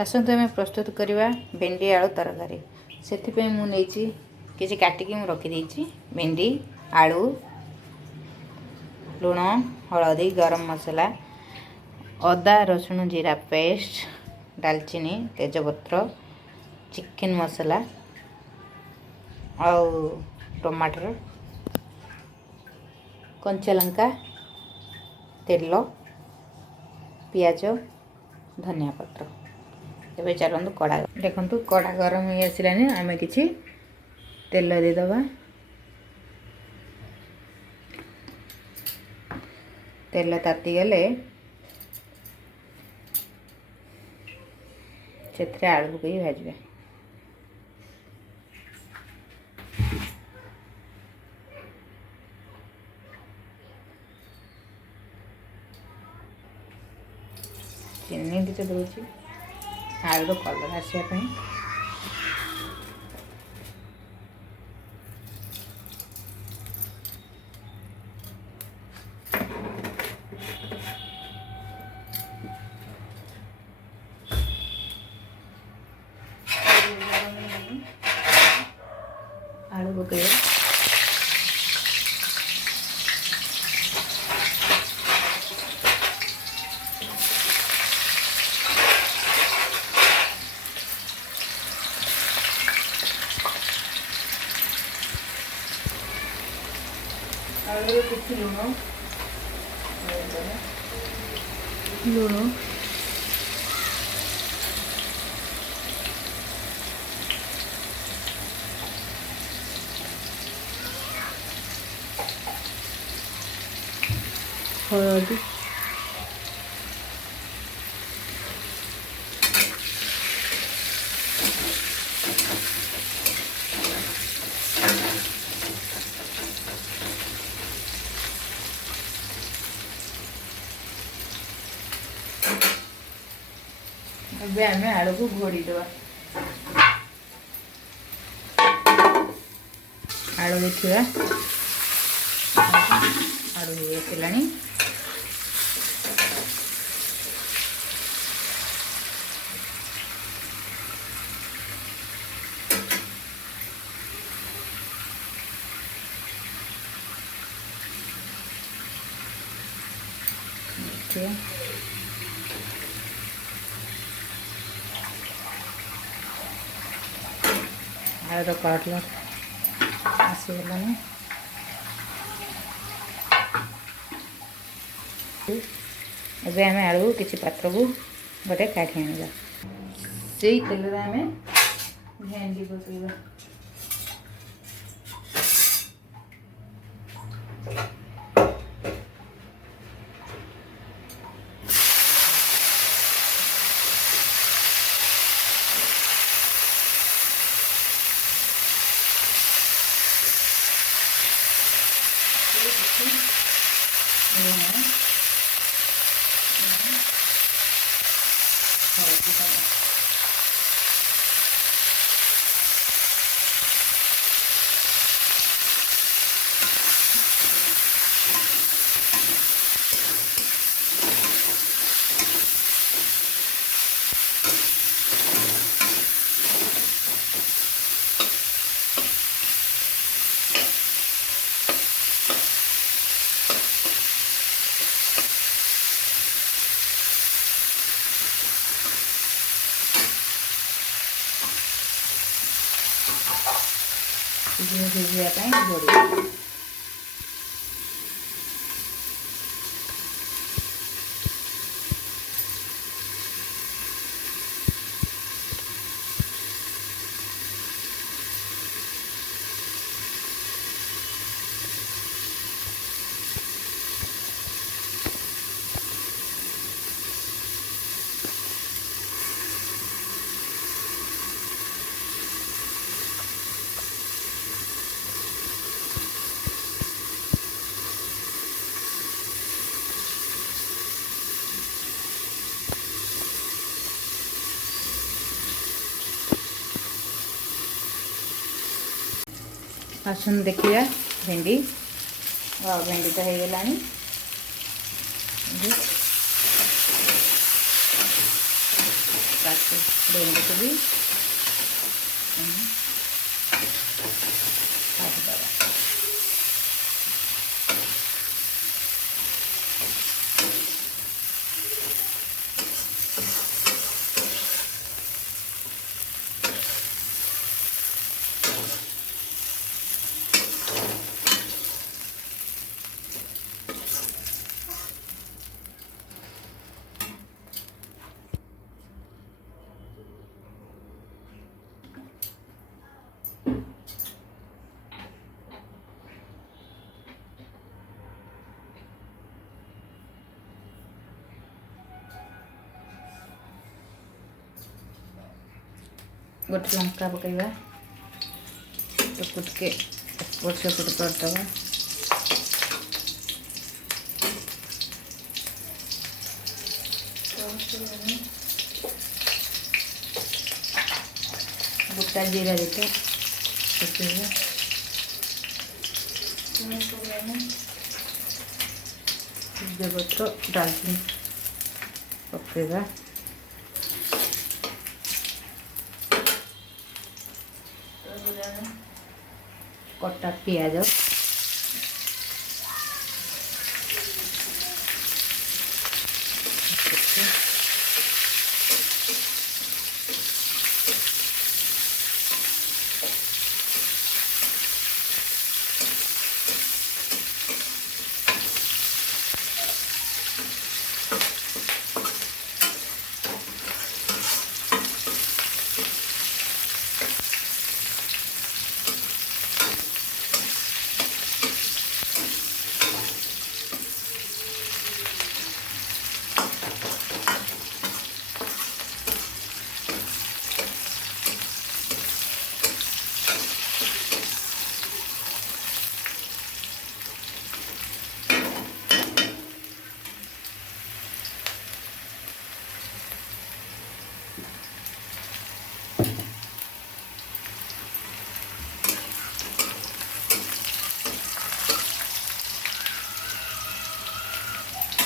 आसतु आम प्रस्तुत करवा भेंडी आलू तरकारी से मुझे किसी काटिकी रखीदे भेंडी आलू लुण हलदी गरम मसला अदा रसुण जीरा पेस्ट दालचीनी तेजपत्र चिकेन मसला आउ टमाटर कंचा लंका तेल पियाज धनिया पत्र एवं चलते कड़ा देखु कड़ा गरम हो आसलानी आम कि तेल देदबा तेल ताती गले से आलू पकई भाजबा चीनी टे दूसरी आलू कलर आसापी आलू पकड़ आलू किसी लुण हलदी ଏବେ ଆମେ ଆଳୁକୁ ଘୋଡ଼ିଦେବା ଆଳୁ ଦେଖିବା ଆଳୁ ହେଇଆସିଲାଣି आलूर कलर आसीगलानी एबे आम आलू किसी पात्र को गोटे काढ़ी आना से तेल आम भेंडी पकड़ा सिझापी घोड़ी आसन देखिए भेंडी भेंडी तो हो गलानी भेंडी को भी काटिदेवा। गोटे लंका पकड़ा टुकुटके एपट सेपट करदे। गोटा जीरा देते तेजपत्र डालचिनी पकड़ा। कटा पियाज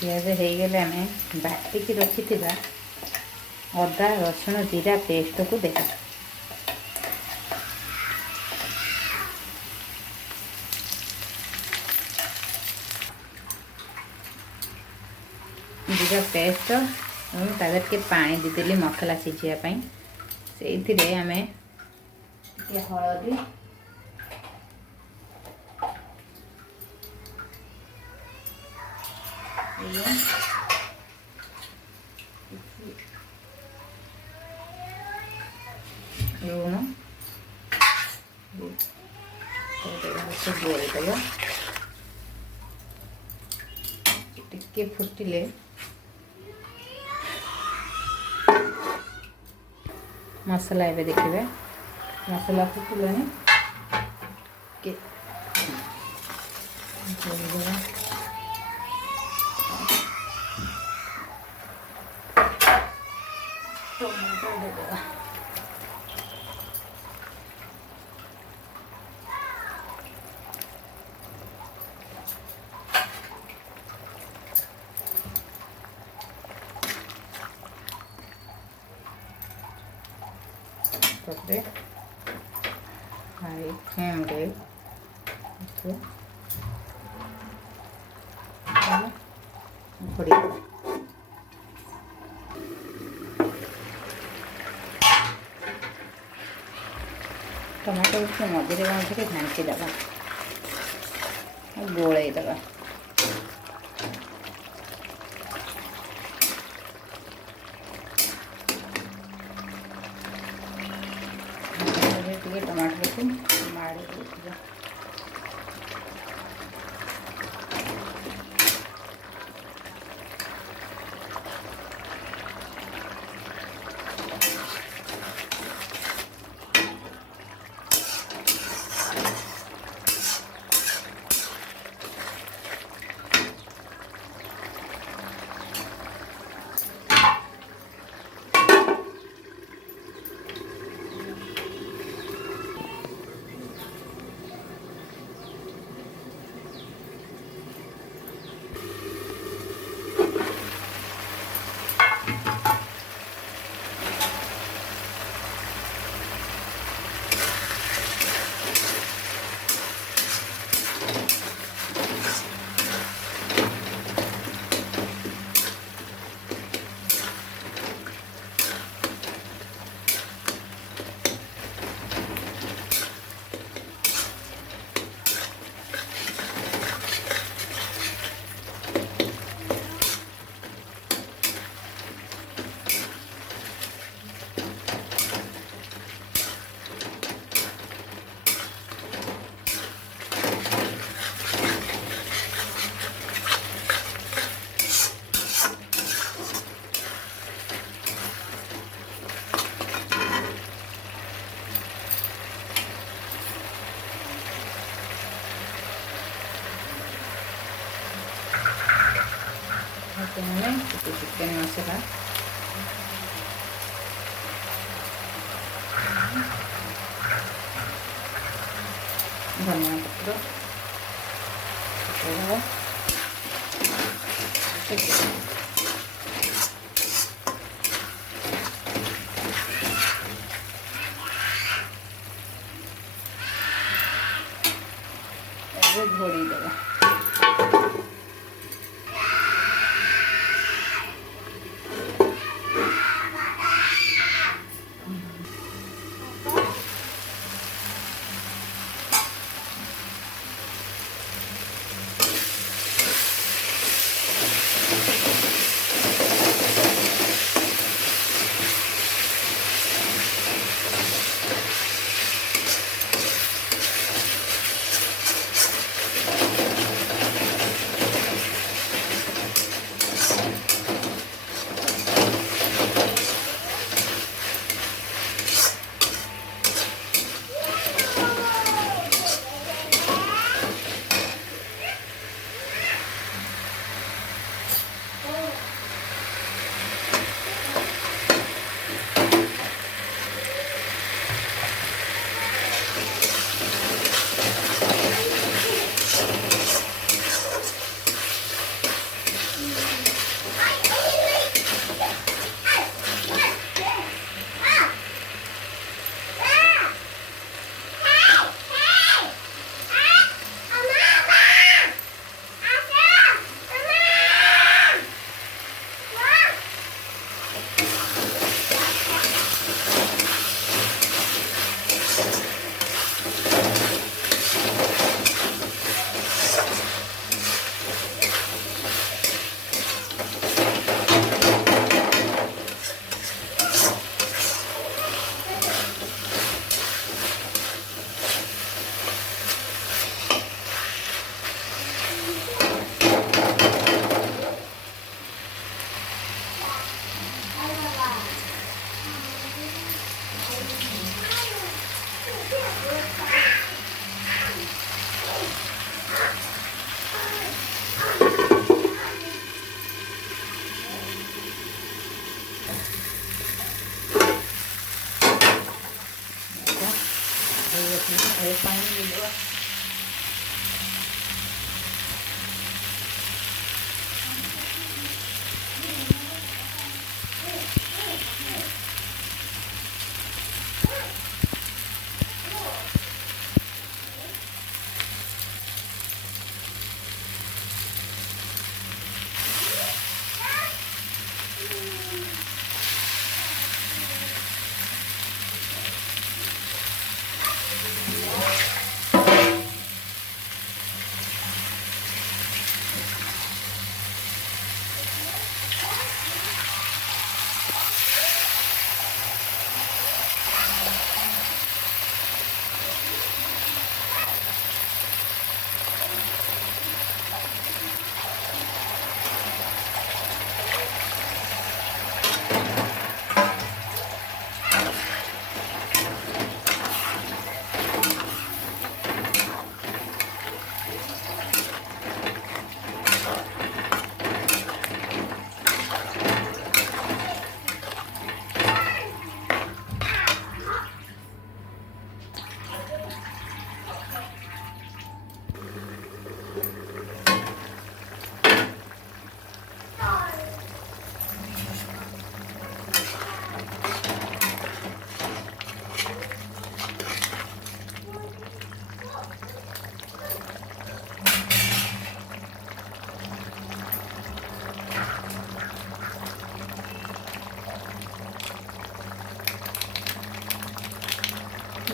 पियाज हो गले आम बाटिकी रखी अदा रसुण जीरा पेस्ट को देगा। जीरा पेस्ट तादर के पानी देदेली मसला सीझापी से आम हलदी लुण गोलदेव टिके फुटिले मसला एवं देखिए मसला फुटिलानी टमाटो देदेगा। हाई फ्लेम रे टमाटो उसको मझे थे झाँकी देवा गोल देवा। टमाटर को माड़ी ଧନିଆ ପତ୍ର ପକାଇଦେବା। ଏବେ ଘୋଡ଼େଇ ଦେବା। पानी ଦେଇଦେବା।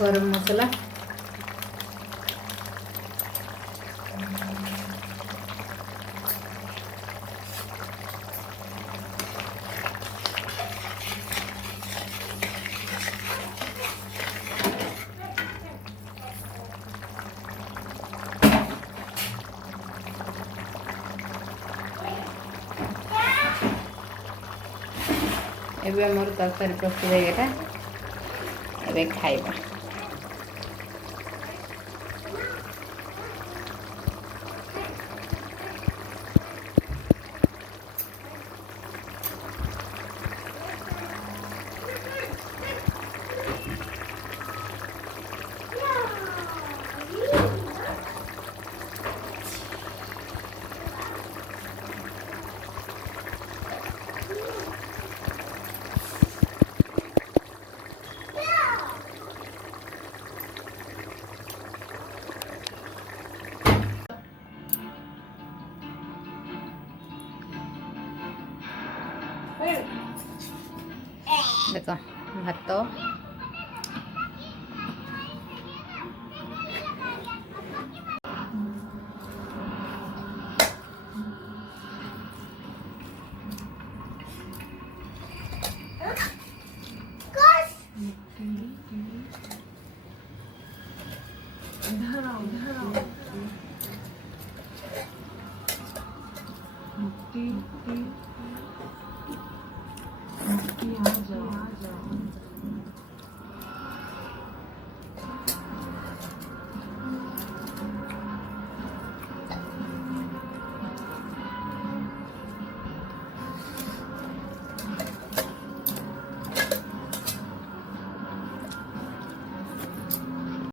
गरम मसाला एबे मोर तरकारी प्रस्तुत है गटा एबे खाइबा। ଦେଖ ଭାତ